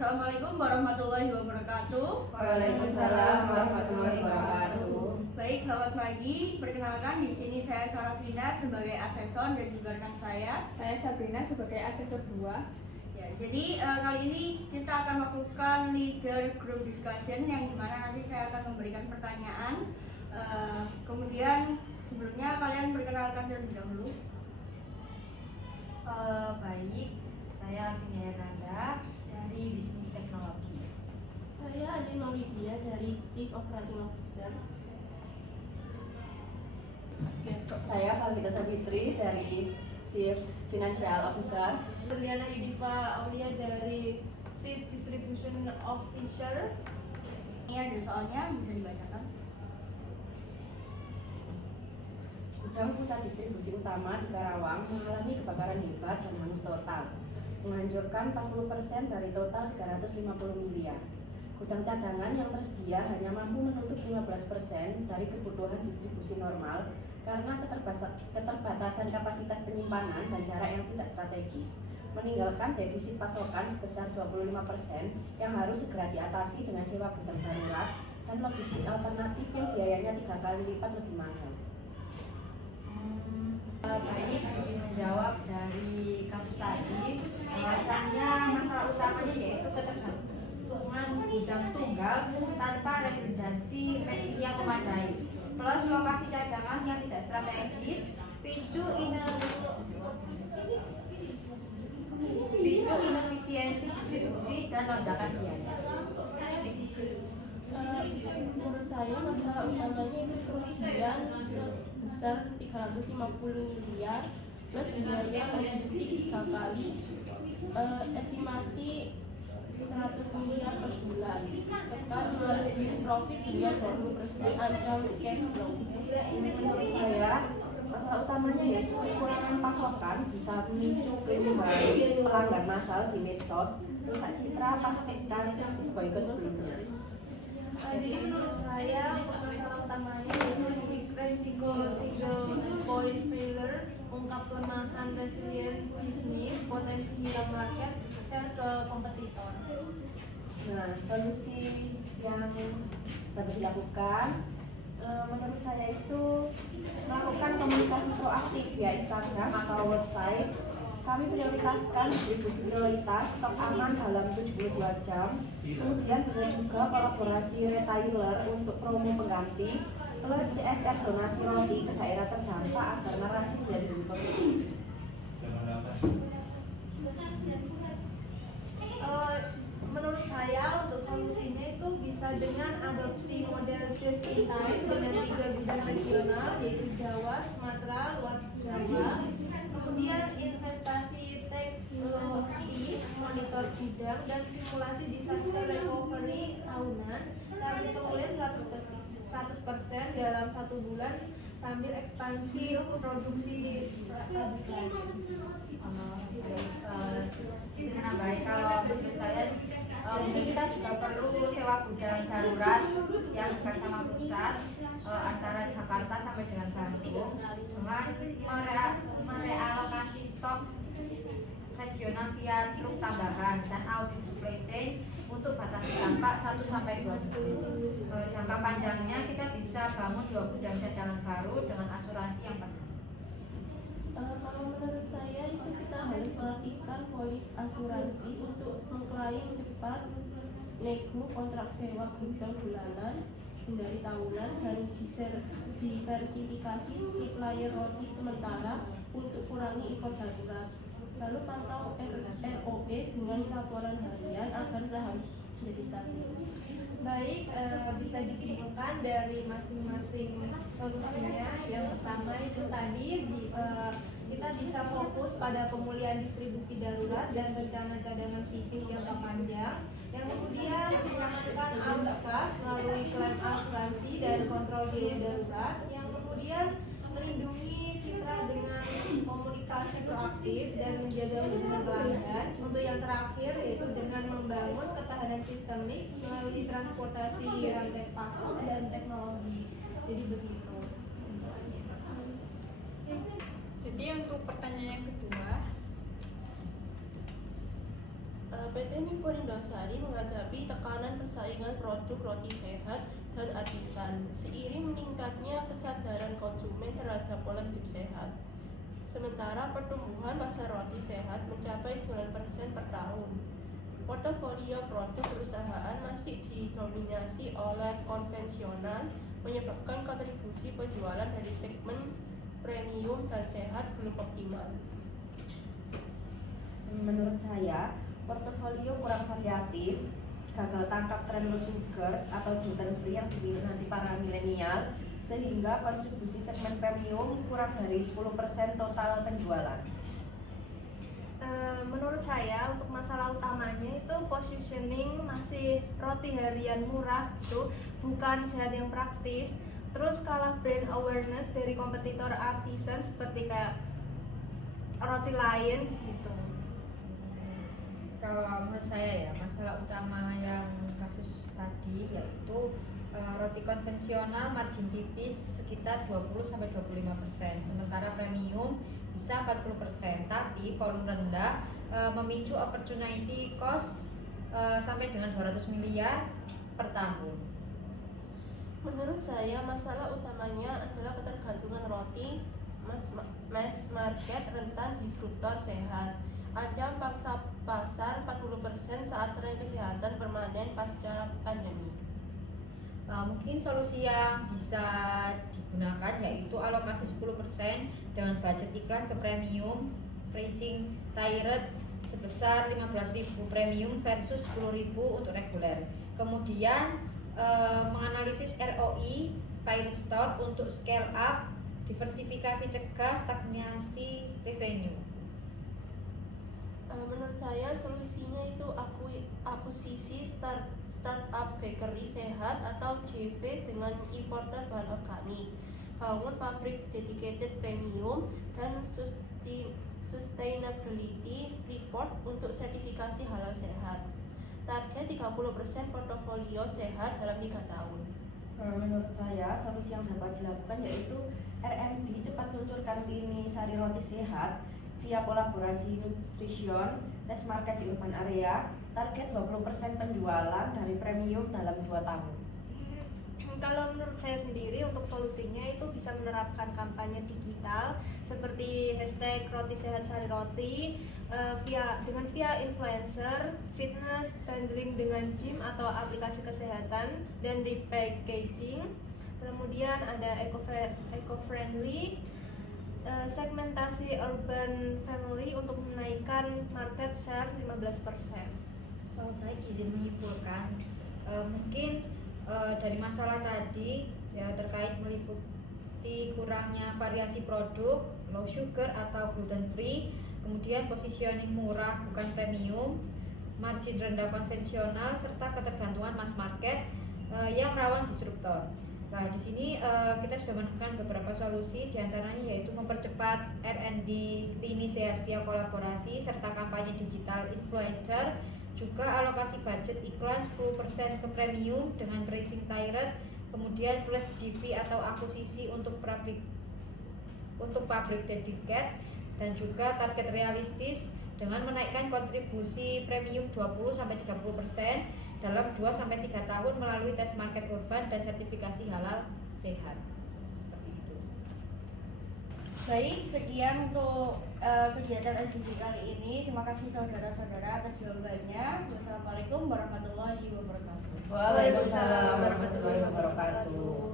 Assalamualaikum warahmatullahi wabarakatuh. Waalaikumsalam warahmatullahi wabarakatuh. Baik, selamat pagi. Perkenalkan, di sini saya Sarafina sebagai asesor dan juga rekan saya Sabrina sebagai asesor 2. Ya, jadi kali ini kita akan melakukan leader group discussion yang dimana nanti saya akan memberikan pertanyaan. Kemudian sebelumnya kalian perkenalkan terlebih dahulu. Baik, saya Alvina Hernanda dari Bisnis Teknologi. Saya Adi Maulidia dari Chief Operating Officer. Saya Falgita Savitri dari Chief Financial Officer. Berliana Idiva Aulia dari Chief Distribution Officer. Ini ada soalnya, bisa dibacakan. Gudang pusat distribusi utama di Karawang mengalami kebakaran hebat dan hangus total, menghancurkan 40% dari total 350 miliar. Gudang cadangan yang tersedia hanya mampu menutup 15% dari kebutuhan distribusi normal karena keterbatasan kapasitas penyimpanan dan jarak yang tidak strategis, meninggalkan defisit pasokan sebesar 25% yang harus segera diatasi dengan sewa gudang darurat dan logistik alternatif yang biayanya 3 kali lipat lebih mahal. Baik, izin menjawab dari kasus tadi, bahwasannya masalah utamanya yaitu ketergantungan gudang tunggal tanpa redundansi yang memadai, plus lokasi cadangan yang tidak strategis, picu inefisiensi distribusi dan lonjakan biaya. Menurut saya masalah utamanya itu kerugian sebesar 350 miliar plus biaya logistik 3 kali, estimasi 100 miliar per bulan, serta margin profit hingga 20% ancaman cash flow. Menurut saya, masalah utamanya yaitu kekurangan pasokan bisa memicu keriuhan pelanggan massal di medsos, rusak citra pasca krisis boykot sebelumnya. Jadi menurut saya masalah utamanya itu risiko single point failure, ungkap kelemahan resilient bisnis, potensi hilang market, share ke kompetitor. Nah, solusi yang dapat dilakukan menurut saya itu melakukan komunikasi proaktif via Instagram atau website. Kami prioritaskan distribusi prioritas stok aman dalam 72 jam. Kemudian bisa juga kolaborasi retailer untuk promo pengganti plus CSR donasi roti ke daerah terdampak agar narasi menjadi lebih positif. Menurut saya untuk solusinya itu bisa dengan adopsi model just in time dengan 3 gudang regional yaitu Jawa, Sumatera, luar Jawa. Kemudian investasi teknologi, monitor gudang dan simulasi disaster recovery tahunan, target pemulihan 100% dalam 1 bulan sambil ekspansi produksi Baik, kalau menurut saya mungkin kita juga perlu sewa gudang darurat yang dekat sama pusat antara Jakarta sampai dengan Bandung dengan merealokasi stok regional via truk tambahan dan audit supply chain untuk batasi dampak 1-2 minggu. Jangka panjangnya kita bisa bangun 2 gudang cadangan baru dengan asuransi yang penuh. Kalau menurut saya itu kita harus mengaktifkan polis asuransi untuk mengklaim cepat nego kontrak sewa gudang bulanan, dari tahunan, dan diversifikasi supplier roti sementara untuk kurangi impor darurat. Lalu pantau ROE dengan laporan harian agar harus jadi stabil. Baik, bisa disimpulkan dari masing-masing solusinya. Yang pertama itu tadi kita bisa fokus pada pemulihan distribusi darurat dan rencana cadangan fisik jangka panjang. Yang kemudian mengamankan arus kas melalui klaim asuransi dan kontrol biaya darurat. Yang kemudian melindungi citra dengan komunikasi proaktif dan menjaga hubungan pelanggan. Untuk yang terakhir yaitu dengan membangun ketahanan sistemik melalui transportasi rantai pasok dan teknologi. Jadi begitu. Jadi untuk pertanyaan yang kedua, PT Nippon Indosari menghadapi tekanan persaingan produk roti sehat dan artisan seiring meningkatnya kesadaran konsumen terhadap pola hidup sehat. Sementara pertumbuhan pasar roti sehat mencapai 9% per tahun. Portofolio produk perusahaan masih didominasi oleh konvensional, menyebabkan kontribusi penjualan dari segmen premium dan sehat belum optimal. Menurut saya, portofolio kurang variatif, gagal tangkap tren low sugar atau gluten free yang dipilih nanti para milenial, sehingga kontribusi segmen premium kurang dari 10% total penjualan. Menurut saya untuk masalah utamanya itu positioning masih roti harian murah itu bukan sehat yang praktis, terus kalah brand awareness dari kompetitor artisan seperti kayak roti lain gitu. Kalau menurut saya ya, masalah utama yang kasus tadi yaitu roti konvensional margin tipis sekitar 20-25%, sementara premium bisa 40%, tapi volume rendah memicu opportunity cost sampai dengan 200 miliar per tahun. Menurut saya, masalah utamanya adalah ketergantungan roti mass market rentan disruptor sehat. Ada pangsa pasar 40% saat tren kesehatan permanen pasca pandemi. Mungkin solusi yang bisa digunakan yaitu alokasi 10% dengan budget iklan ke premium, pricing tiered sebesar 15.000 premium versus 10.000 untuk reguler. Kemudian menganalisis ROI pilot store untuk scale up, diversifikasi cegah stagnasi revenue. Menurut saya solusinya itu akuisisi startup bakery sehat atau JV dengan importer bahan organik, bangun pabrik dedicated premium dan sustainability report untuk sertifikasi halal sehat. Target 30% portofolio sehat dalam 3 tahun. Menurut saya, solusi yang dapat dilakukan yaitu R&D cepat luncurkan lini sari roti sehat via kolaborasi nutrition, tes market di urban area, target 20% penjualan dari premium dalam 2 tahun. Kalau menurut saya sendiri untuk solusinya itu bisa menerapkan kampanye digital seperti hashtag roti sehat sari roti via influencer, fitness, bundling dengan gym atau aplikasi kesehatan dan repackaging. Kemudian ada eco-friendly, segmentasi urban family untuk menaikkan market share 15%. Baik, izin menyimpulkan, mungkin dari masalah tadi ya terkait meliputi kurangnya variasi produk, low sugar atau gluten free, kemudian positioning murah bukan premium, margin rendah konvensional, serta ketergantungan mass market yang rawan disruptor. Nah, di sini kita sudah menemukan beberapa solusi, diantaranya yaitu mempercepat R&D lini sehat via kolaborasi serta kampanye digital influencer, juga alokasi budget iklan 10% ke premium dengan pricing tiered, kemudian plus GV atau akuisisi untuk pabrik dedicated, dan juga target realistis dengan menaikkan kontribusi premium 20-30% dalam 2-3 tahun melalui tes market urban dan sertifikasi halal sehat. Seperti itu. Baik, sekian untuk kegiatan SDG kali ini. Terima kasih saudara-saudara atas jawabannya. Wassalamualaikum warahmatullahi wabarakatuh. Waalaikumsalam warahmatullahi wabarakatuh.